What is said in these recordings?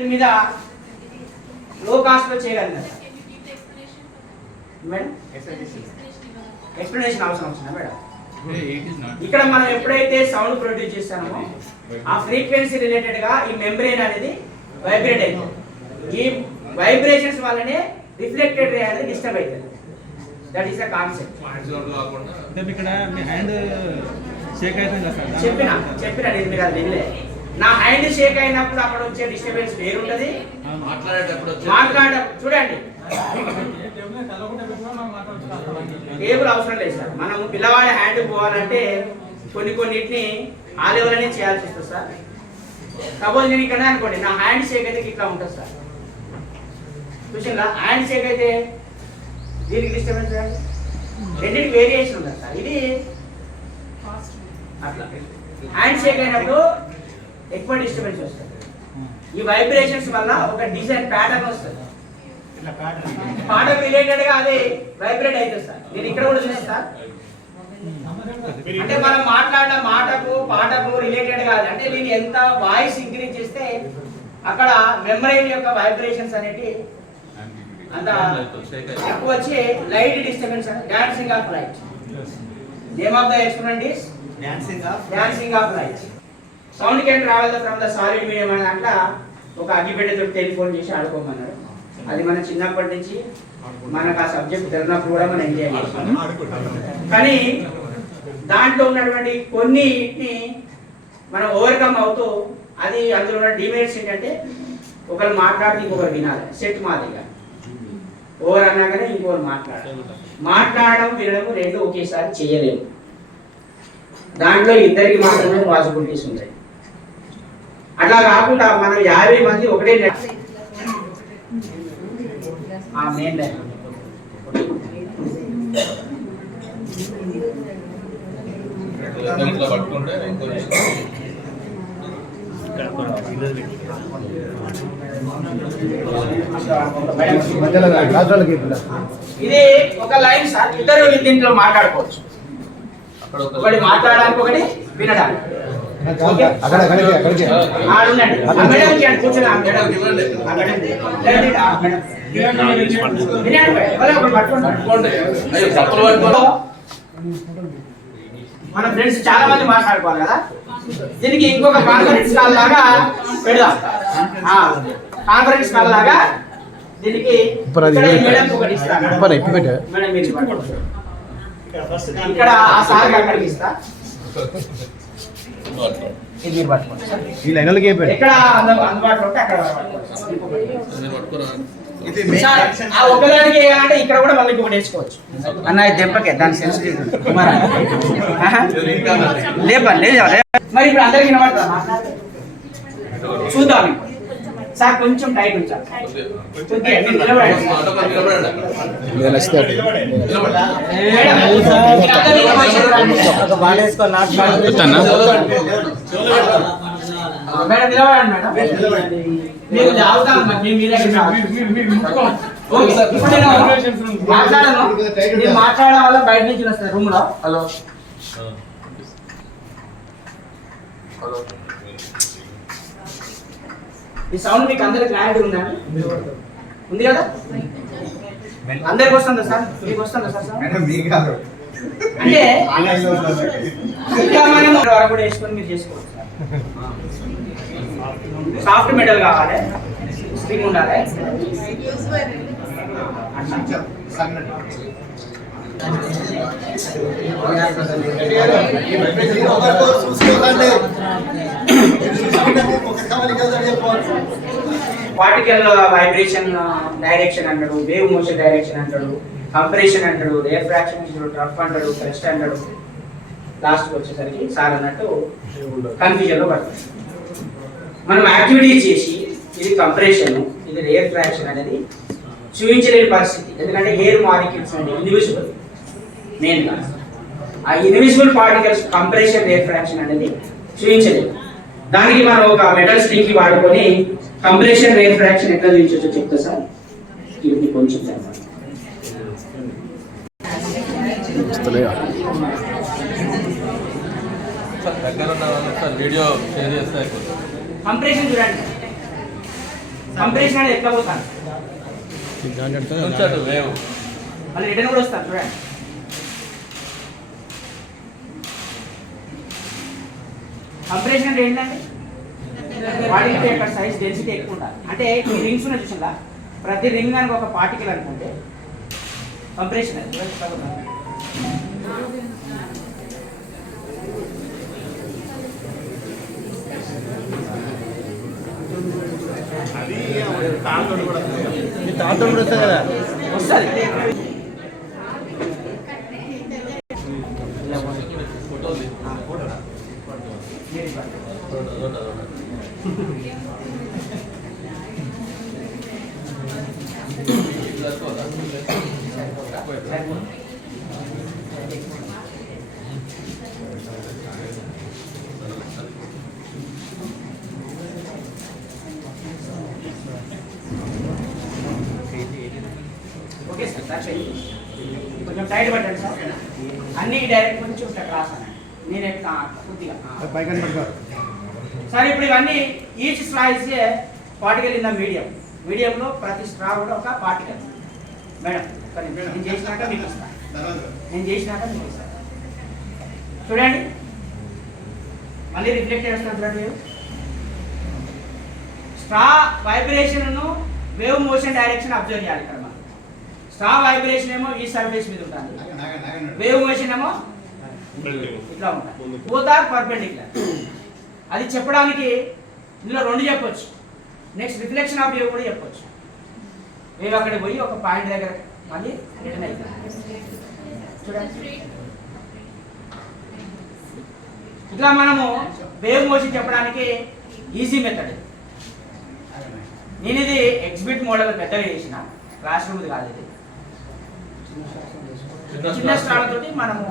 దీని మీద లో కాస్ట్ లో చేయగలిగారు మేడం. ఎక్స్ప్లెనేషన్ అవసరం వచ్చిందా మేడం? ఇక్కడ మనం ఎప్పుడైతే సౌండ్ ప్రొడ్యూస్ చేస్తామో ఆ ఫ్రీక్వెన్సీ రిలేటెడ్ గా ఈ మెంబ్రేన్ అనేది వైబ్రేట్ అవుతుంది. ఈ వైబ్రేషన్స్ వల్లనే రిఫ్లెక్టెడ్ రే అనేది డిస్టర్బ్ అవుతుంది. That is the concept. ఇక్కడ మీ హ్యాండ్ షేక్ అవుతుంది కదా సార్? చెప్పినా నేను మీరు అది వినలే. నా హ్యాండ్ షేక్ అయినప్పుడు అక్కడ వచ్చే డిస్టర్బెన్స్ వేరు ఉంటుంది. మాట్లాడేటప్పుడు చూడండి టేబుల్ అవసరం లేదు సార్. మనం పిల్లవాడి హ్యాండ్ పోవాలంటే కొన్నిటిని ఆ లెవెల్ అనేది చేయాల్సి వస్తుంది సార్. సపోజ్ నేను ఇక్కడ అనుకోండి, నా హ్యాండ్ షేక్ అయితే ఇట్లా ఉంటుంది సార్. చూసిందా? హ్యాండ్ షేక్ అయితే దీనికి డిస్టర్బెన్స్ రెండింటికి వేరియేషన్ ఉంటుంది సార్. ఇది అట్లా హ్యాండ్ షేక్ అయినప్పుడు ఎక్కువ డిస్టర్బెన్స్ వస్తుంది. ఈ వైబ్రేషన్స్ వల్ల ఒక డిజైన్ ప్యాటర్న్ వస్తుంది. పాటకు రిలేటెడ్ గా అది వైబ్రేట్ అవుతుంది సార్. నేను ఇక్కడ కూడా చూసాను సార్. అంటే మనం మాట్లాడిన మాటకు పాటకు రిలేటెడ్ కాదు. అంటే నేను ఎంత వాయిస్ ఇంక్రీజ్ చేస్తే అక్కడ మెమరీ యొక్క వైబ్రేషన్స్ అనేవి అంత ఎక్కువ వచ్చి light disturbance. Dancing of light. Name of the experiment is dancing of light. Sound can travel from the solid medium అని అట్లా ఒక అగ్గిపెట్టెతో టెలిఫోన్ చేసి ఆడుకోమన్నాడు. అది మన చిన్నప్పటి నుంచి మనకు ఆ సబ్జెక్ట్ తెలిసినప్పుడు కూడా మనం ఎంజాయ్ చేస్తాం. కానీ దాంట్లో ఉన్నటువంటి కొన్నిటిని మనం ఓవర్కమ్ అవుతూ అది అందులో ఉన్న డిమెరిట్స్ ఏంటంటే ఒకరు మాట్లాడితే ఇంకొకరు వినాలి. సెట్ మాదిరిగా ఓవర్ అన్నాకనే ఇంకొకరు మాట్లాడడం వినడం రెండు ఒకేసారి చేయలేము. దాంట్లో ఇద్దరికి మాత్రమే పాసిబిలిటీస్ ఉంటాయి. అట్లా కాకుండా మనం 50 మంది ఒకటే మెయిన్ లైన్ ఇది ఒక లైన్ సార్. ఇద్దరు దీంట్లో మాట్లాడుకోవచ్చు. ఒకటి మాట్లాడడానికి ఒకటి వినడానికి. మన ఫ్రెండ్స్ చాలా మంది మాట్లాడుకోవాలి కదా. దీనికి ఇంకొక కాన్ఫరెన్స్ కాల్ లాగా పెడదాం. కాన్ఫరెన్స్ కాల్ లాగా దీనికి ఇక్కడ ఆ సార్ అక్కడికి ఇస్తా. ఎక్కడ అందుబాటులో ఉంటే అక్కడ ఒకదానికి అంటే ఇక్కడ కూడా మళ్ళీ ఇంకొకటి వేసుకోవచ్చు అన్న. దెబ్బకే దాని సెన్సిటివ్ లేపండి. మరి ఇప్పుడు అందరికి వినబడతా చూద్దాం. సార్ కొంచెం టైట్ ఉంచాలి. మేడం నిలబడండి. మేడం మీరు జాగ్రత్త. మాట్లాడను. మీరు మాట్లాడడం వల్ల బయట నుంచి వస్తారు రూమ్ లో. హలో ఈ సౌండ్ మీకు అందరికి క్లారిటీ ఉందా? ఉంది కదా? అందరికి వస్తుందా సార్? మీకు వస్తుందా సార్? అంటే ఇంకా మనం వరకు కూడా వేసుకొని మీరు చేసుకోవచ్చు సార్. సాఫ్ట్ మెటల్ కావాలి, స్ప్రింగ్ ఉండాలి. పార్టికల్ వైబ్రేషన్ డైరెక్షన్ అంటాడు, వేవ్ మోషన్ డైరెక్షన్ అంటాడు, కంప్రెషన్ అంటాడు, రిఫ్రాక్షన్ అంటాడు, ట్రఫ్ అంటాడు, క్రెస్ట్ అంటాడు. లాస్ట్ వచ్చేసరికి సార్ అన్నట్టు కన్ఫ్యూజన్ లో పడుతుంది. మనం యాక్టివిటీస్ చేసి ఇది కంప్రెషన్, ఇది రిఫ్రాక్షన్ అనేది చూపించలేని పరిస్థితి. ఎందుకంటే ఎయిర్ మాలిక్యూల్స్ అంటే ఇన్విజిబుల్ మెయిన్ గా. ఆ ఇన్విజిబుల్ పార్టికల్స్ కంప్రెషన్ రిఫ్రాక్షన్ అనేది చూపించలేదు. దానికి మనం ఒక మెటల్ స్టిక్ వాడుకొని కంప్రెషన్ రిఫ్రాక్షన్ ఎట్లా చూపించవచ్చో చెప్తా సార్. ఇది కొంచెం దగ్గర ఉన్న వీడియో షేర్ చేస్తే కంప్రెషన్ చూడండి. కంప్రెషన్ అనేది ఎట్లా పోతాను వేవ్ మళ్ళీ రిటర్న్ కూడా వస్తాను చూడండి. కంప్రెషన్ అంటే ఏంటంటే బాడీ యొక్క సైజ్ డెన్సిటీ ఎక్కువ ఉండాలి. అంటే ఈ రింగ్స్ ఉన్న చూసిందా, ప్రతి రింగ్ దానికి ఒక పార్టికల్ అనుకుంటే కంప్రెషన్ అది. తాతో కూడా వస్తుంది కదా వస్తుంది. ఓకే సార్, కొంచెం టైట్ పట్టండి సార్. అన్ని డైరెక్ట్ కొంచెం క్రాస్ అనండి. నేనే కొద్దిగా సార్. ఇప్పుడు ఇవన్నీ each straw is a particle in the medium. మీడియంలో ప్రతి స్ట్రా కూడా ఒక పార్టికల్. మేడం నేను చేసినాక మీకు ఇస్తాను. చూడండి, మళ్ళీ రిఫ్లెక్ట్ చేస్తాను చూడండి. Straw vibration wave motion direction observe చేయాలి. ఇక్కడ మనం స్ట్రా వైబ్రేషన్ ఏమో ఈ సర్ఫేస్ మీద ఉంటుంది, వేవ్ మోషన్ ఏమో ఇట్లా ఉంటుంది. Both are perpendicular. అది చెప్పడానికి ఇందులో రెండు చెప్పొచ్చు. నెక్స్ట్ రిఫ్లెక్షన్ ఆఫ్ వేవ్ కూడా చెప్పొచ్చు. వేవ్ అక్కడికి పోయి ఒక పాయింట్ దగ్గర మళ్ళీ రిటర్న్ అవుతుంది. చూడండి, ఇట్లా మనము వేవ్ మోషన్ చెప్పడానికి ఈజీ మెథడ్. నేను ఇది ఎగ్జిబిట్ మోడల్ పెద్దగా చేసిన, క్లాస్ రూమ్ కాదు ఇది. చిన్న స్ట్రాలతోటి మనము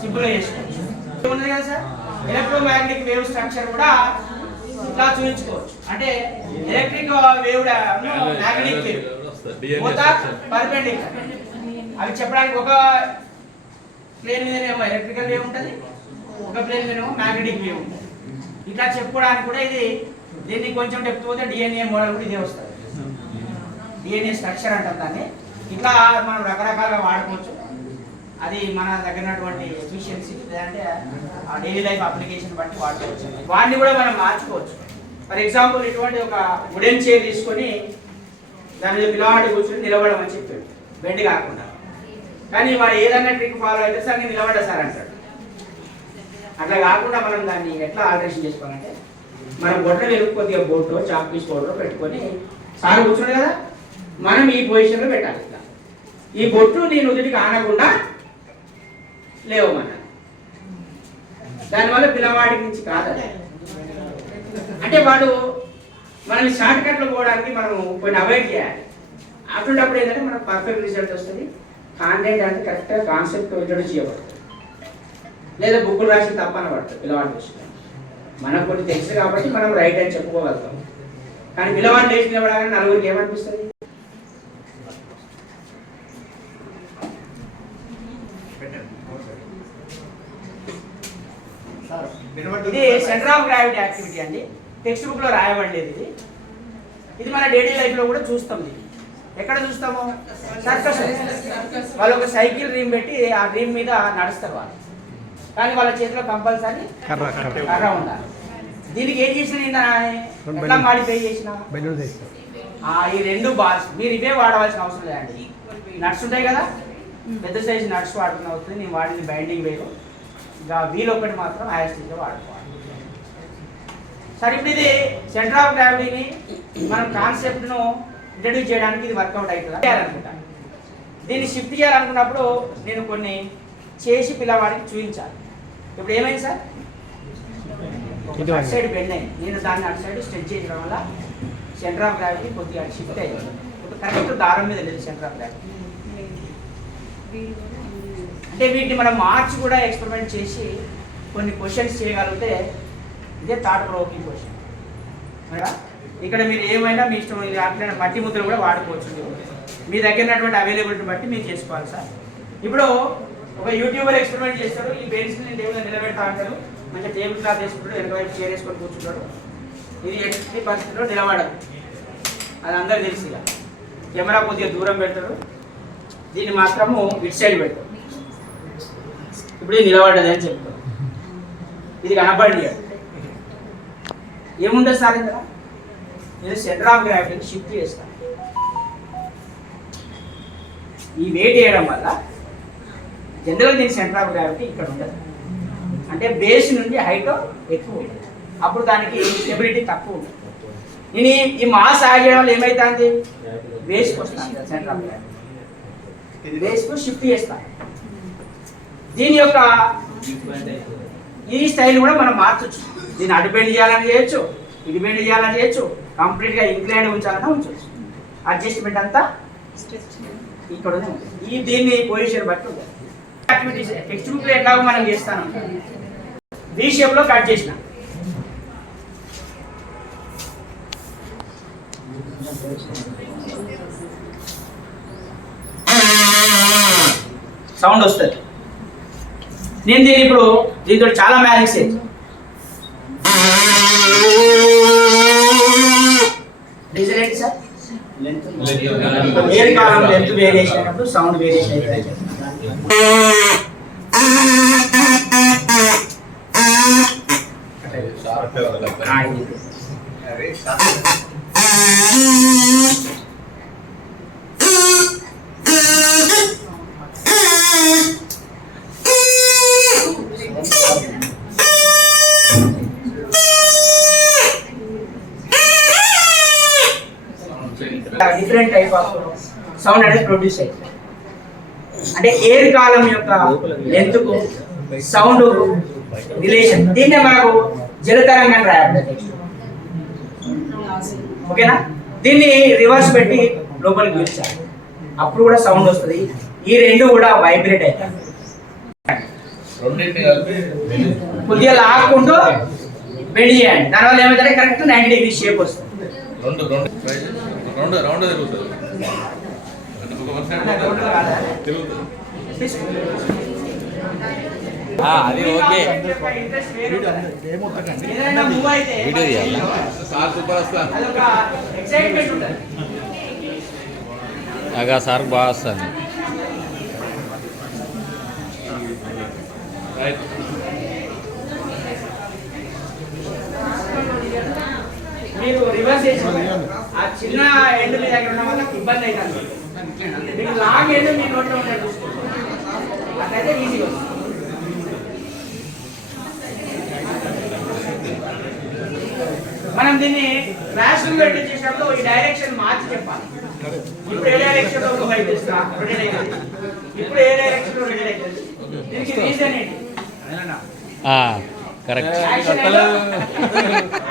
సింపుల్ గా చేసుకోవచ్చు. ఉన్నది కదా సార్, ఎలక్ట్రోమాగ్నెటిక్ వేవ్ స్ట్రక్చర్ కూడా ఇట్లా చూపించుకోవచ్చు. అంటే electric wave magnetic wave perpendicular. అవి చెప్పడానికి ఒక ప్లేన్ మీదనేమో ఎలక్ట్రికల్ వేవ్ ఉంటుంది, ఒక ప్లేన్ మీదనేమో మ్యాగ్నెటిక్ వేవ్ ఉంటుంది. ఇట్లా చెప్పుకోవడానికి కూడా ఇది. దీన్ని కొంచెం డెప్త్ పోతే డిఎన్ఏ మోడల్ కూడా ఇదే వస్తుంది. డిఎన్ఏ స్ట్రక్చర్ అంటాం దాన్ని. ఇట్లా మనం రకరకాలుగా వాడుకోవచ్చు. అది మన దగ్గర ఉన్నటువంటి ఎఫిషియన్సీ లేదంటే ఆ డైలీ లైఫ్ అప్లికేషన్ బట్టి వాడుకోవచ్చు. వాటిని కూడా మనం మార్చుకోవచ్చు. ఫర్ ఎగ్జాంపుల్ ఇటువంటి ఒక వుడెన్ చైర్ తీసుకొని దాని మీద పిల్లవాడి కూర్చొని నిలబడమని చెప్పాడు, బెండ్ కాకుండా. కానీ వాడు ఏదైనా ట్రిక్ ఫాలో అయితే సార్ నేను నిలబడ్డా సార్ అంటాడు. అట్లా కాకుండా మనం దాన్ని ఎట్లా ఆల్టరేషన్ చేసుకోవాలంటే, మనం బొట్ట వెలుగు కొద్దిగా బొట్టు చాక్ పీస్ పౌడర్ పెట్టుకొని సార్ కూర్చున్నాడు కదా, మనం ఈ పొజిషన్లో పెట్టాలి. ఇట్లా ఈ బొట్టు నీ నుదుటికి ఆనకుండా లేవమన్నా. దానివల్ల పిల్లవాడికి నుంచి కాదు. అంటే వాడు మనల్ని షార్ట్ కట్లో పోవడానికి మనం కొన్ని అవాయిడ్ చేయాలి. అటువంటిప్పుడు ఏంటంటే మనకు పర్ఫెక్ట్ రిజల్ట్ వస్తుంది. కాంటెంట్ అంటే కరెక్ట్గా కాన్సెప్ట్ ఇంట్రొడ్యూస్ చేయబడుతుంది, లేదా బుక్కులు రాసి తప్పన పడుతుంది పిల్లవాడి విషయంలో. మనకు కొన్ని తెలుసు కాబట్టి మనం రైట్ అని చెప్పుకోగలుగుతాం. కానీ పిల్లవాడు లేచి నిలబడగానే నలుగురికి ఏమనిపిస్తుంది? ఇది సెంటర్ ఆఫ్ గ్రావిటీ యాక్టివిటీ అండి. టెక్స్ట్ బుక్ లో రాయబడలేదు ఇది. ఇది మన డైలీ లైఫ్ లో కూడా చూస్తాం. ఇది ఎక్కడ చూస్తాము? సర్కస్. వాళ్ళు ఒక సైకిల్ రీమ్ పెట్టి ఆ రీమ్ మీద నడుస్తారు వాళ్ళు, కానీ వాళ్ళ చేతిలో కంపల్సరీ కర్ర ఉండాలి. దీనికి ఏం చేసిన ఎట్లా మాడిఫై చేసిన ఈ రెండు బాల్స్ మీరు ఇవే వాడవలసిన అవసరం లేదండి. నట్స్ ఉంటాయి కదా, పెద్ద సైజు నట్స్ వాడుకున్న అవుతుంది. నేను వాడింది బైండింగ్ వేరు. ఇంకా వీల్ ఒకటి మాత్రం ఐఎస్టీలో వాడుకోవాలి. సరే, ఇప్పుడు ఇది సెంటర్ ఆఫ్ గ్రావిటీని మనం కాన్సెప్ట్ను ఇంట్రడ్యూస్ చేయడానికి ఇది వర్కౌట్ అవుతుంది చేయాలనుకుంటా. దీన్ని షిఫ్ట్ చేయాలనుకున్నప్పుడు నేను కొన్ని చేసి పిల్లవాడికి చూపించాలి. ఇప్పుడు ఏమైంది సార్, అటు సైడ్ బెండ్ అయింది. నేను దాన్ని అటు సైడ్ స్ట్రెచ్ చేయడం వల్ల సెంటర్ ఆఫ్ గ్రావిటీ కొద్దిగా షిఫ్ట్ అయ్యింది. కరెక్ట్ దారం మీద లేదు సెంటర్ ఆఫ్ గ్రావిటీ. అంటే వీటిని మనం మార్చి కూడా ఎక్స్పెరిమెంట్ చేసి కొన్ని క్వశ్చన్స్ చేయగలిగితే ఇదే థాట్ ప్రొవోకింగ్ క్వశ్చన్. ఇక్కడ మీరు ఏమైనా మీ ఇష్టం, అట్లా మట్టి ముద్రలు కూడా వాడుకోవచ్చు. మీ దగ్గర ఉన్నటువంటి అవైలబిలిటీ బట్టి మీరు చేసుకోవాలి సార్. ఇప్పుడు ఒక యూట్యూబర్ ఎక్స్పెరిమెంట్ చేస్తాడు. ఈ బెంచ్ నేను టేబుల్ నిలబెడతా అంటాడు, మంచిగా టేబుల్ క్లాత్ వేసుకుంటాడు, వెనక వైపు చైర్ వేసుకొని కూర్చుంటాడు. ఇది ఎట్టి పరిస్థితిలో నిలబడదు. అది అందరికి తెలుసు ఇక. కెమెరా కొద్దిగా దూరం పెడతాడు, దీన్ని మాత్రము ఇటు సైడ్ పెడతాడు. ఇప్పుడు ఇది నిలబడ్డది అని చెప్తాడు, ఇది కనపడి ఏముంటుంది సార్ ఇక్కడ, నేను సెంటర్ ఆఫ్ గ్రావిటీని షిఫ్ట్ చేస్తాను. ఈ వెయిట్ వేయడం వల్ల జనరల్గా దీని సెంటర్ ఆఫ్ గ్రావిటీ ఇక్కడ ఉండదు, అంటే బేస్ నుండి హైట్ ఎక్కువ ఉంటుంది, అప్పుడు దానికి స్టెబిలిటీ తక్కువ ఉంటుంది. నేను ఈ మాస్ యాడ్ చేయడం వల్ల ఏమవుతుంది, బేస్కి వస్తాను సెంటర్ ఆఫ్ గ్రావిటీ, బేస్కు షిఫ్ట్ చేస్తాను. దీని యొక్క ఈ స్టైల్ కూడా మనం మార్చొచ్చు, దీన్ని అటు బెండ్ చేయాలని చేయొచ్చు, ఇటు బెండ్ చేయాలని చేయొచ్చు, కంప్లీట్గా ఇంక్లైన్ ఉంచాలన్నా ఉంచవచ్చు. అడ్జస్ట్మెంట్ అంతా ఇక్కడ ఈ దీన్ని పొజిషన్ బట్టి ఉంటుంది. యాక్టివిటీస్ టెక్స్ట్ బుక్లో ఎట్లాగో మనం చేస్తాను, వి షేప్లో కట్ చేసిన సౌండ్ వస్తుంది. నేను దీన్ని ఇప్పుడు దీంతో చాలా మ్యాజిక్స్ సార్, వేరే కాలం లెంత్ వేరియేషన్ అయినప్పుడు సౌండ్ వేరియేషన్ అయితే డిఫరెంట్ టైప్ ఆఫ్ సౌండ్ అనేది ప్రొడ్యూస్ అవుతుంది. అంటే ఎయిర్ కాలం యొక్క లెంత్కు సౌండ్ రిలేషన్, దీన్నే మనకు జలతరంగం రాయాలి. ఓకేనా, దీన్ని రివర్స్ పెట్టి లోపలికి పిలిచాలి, అప్పుడు కూడా సౌండ్ వస్తుంది. ఈ రెండు కూడా వైబ్రేట్ అవుతాయి. కొద్దిగా లాక్కుంటూ బెండ్ చేయండి, దానివల్ల ఏమైతే కరెక్ట్ 90 డిగ్రీ షేప్ వస్తుంది. రౌండ్ తిరుగుతుంది. అది ఓకే వీడియో తీయాలా సార్ సూపర్ వస్తా అగా సార్ బాగా వస్తుంది. మీరు రివర్స్ చేసి ఆ చిన్న ఎండ్ మీ దగ్గర ఉన్న వాళ్ళకి ఇబ్బంది అవుతుంది. మీకు లాంగ్ ఎండ్ మీ నోట్లో ఉంటాడు, అట్లయితే ఈజీగా వస్తుంది. మనం దీన్ని క్లాస్ రూమ్ పెట్టి చేసినప్పుడు ఈ డైరెక్షన్ మార్చి చెప్పాలి. ఇప్పుడు ఏ డైరెక్షన్ లో రొటేట్ చేస్తా, రొటేట్ అవుతుంది. ఇప్పుడు ఏ డైరెక్షన్ లో రొటేట్ అవుతుంది. దీనికి రీజన్ ఏంటి? కరెక్ట్.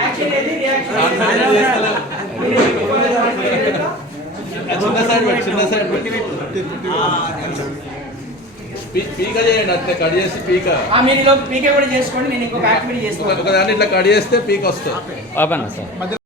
యాక్షన్ ఏది, రియాక్షన్ పీక చేయండి, అట్లా కట్ చేసి పీక. మీరు పీకే కూడా చేసుకోండి, నేను ఇంకొక యాక్టివిటీ చేసుకోవాలి. ఒకదాన్ని ఇట్లా కట్ చేస్తే పీక వస్తుంది. Open sir.